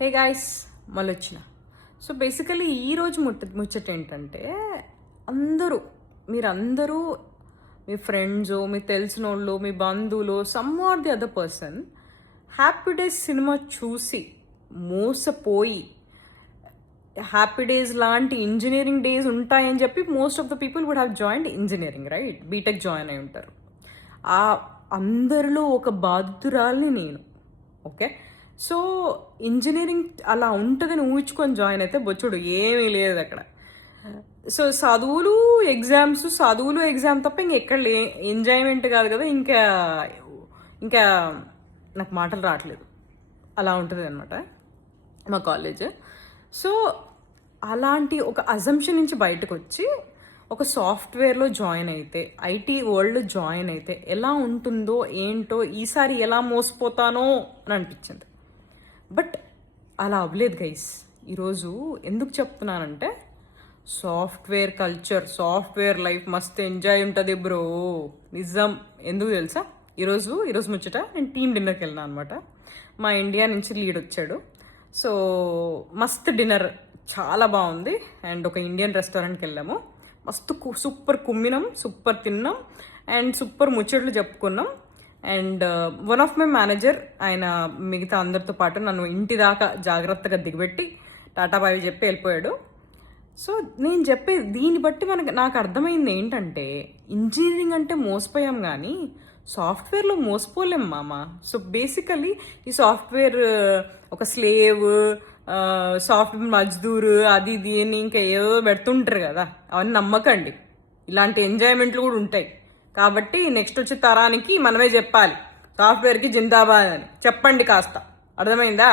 Hey guys, మళ్ళీ వచ్చిన. So basically ఈరోజు ముచ్చట ఏంటంటే, మీరందరూ మీ ఫ్రెండ్స్, మీ తెలిసిన వాళ్ళు, మీ బంధువులు, some or the other person happy days సినిమా చూసి మోసపోయి, హ్యాపీ డేస్ లాంటి ఇంజనీరింగ్ డేస్ ఉంటాయని చెప్పి most of the people would have joined engineering, right? BTech join అయి ఉంటారు. ఆ అందరిలో ఒక బాధితురాల్ని నేను. ఓకే, సో ఇంజనీరింగ్ అలా ఉంటుందని ఊహించుకొని జాయిన్ అయితే బొచ్చుడు ఏమీ లేదు అక్కడ. సో చదువులు ఎగ్జామ్ తప్ప ఇంకెక్కడ ఎంజాయ్మెంట్ కాదు కదా. ఇంకా నాకు మాటలు రావట్లేదు, అలా ఉంటుంది అనమాట మా కాలేజ్. సో అలాంటి ఒక అజంప్షన్ నుంచి బయటకు వచ్చి ఒక సాఫ్ట్వేర్లో జాయిన్ అయితే, ఐటీ వరల్డ్లో జాయిన్ అయితే ఎలా ఉంటుందో ఏంటో, ఈసారి ఎలా మోసపోతానో అని అనిపించింది. బట్ అలా అవ్వలేదు గైస్. ఈరోజు ఎందుకు చెప్తున్నానంటే, సాఫ్ట్వేర్ కల్చర్, సాఫ్ట్వేర్ లైఫ్ మస్తు ఎంజాయ్ ఉంటుంది బ్రో, నిజం. ఎందుకు తెలుసా? ఈరోజు ముచ్చట నేను టీమ్ డిన్నర్కి వెళ్ళినా అనమాట. మా ఇండియా నుంచి లీడ్ వచ్చాడు. సో మస్తు డిన్నర్, చాలా బాగుంది. అండ్ ఒక ఇండియన్ రెస్టారెంట్కి వెళ్ళాము. మస్తు సూపర్ కుమ్మినాం, సూపర్ తిన్నాం అండ్ సూపర్ ముచ్చట్లు చెప్పుకున్నాం. And one of my manager, ఆయన మిగతా అందరితో పాటు నన్ను ఇంటి దాకా జాగ్రత్తగా దిగబెట్టి టాటా బాయ్ చెప్పి వెళ్ళిపోయాడు. సో నేను చెప్పేది దీన్ని బట్టి నాకు అర్థమైంది ఏంటంటే, ఇంజనీరింగ్ అంటే మోసపోయాం కానీ సాఫ్ట్వేర్లో మోసపోలేం మామ. సో బేసికలీ ఈ సాఫ్ట్వేర్ ఒక స్లేవ్, సాఫ్ట్వేర్ మజ్దూర్, అది ఇది అని ఇంకా ఏదో పెడుతుంటారు కదా, అవన్నీ నమ్మకండి. ఇలాంటి ఎంజాయ్మెంట్లు కూడా ఉంటాయి. కాబట్టి నెక్స్ట్ వచ్చే తరానికి మనమే చెప్పాలి, సాఫ్ట్వేర్కి జిందాబాద్ అని చెప్పండి కాస్త. అర్థమైందా?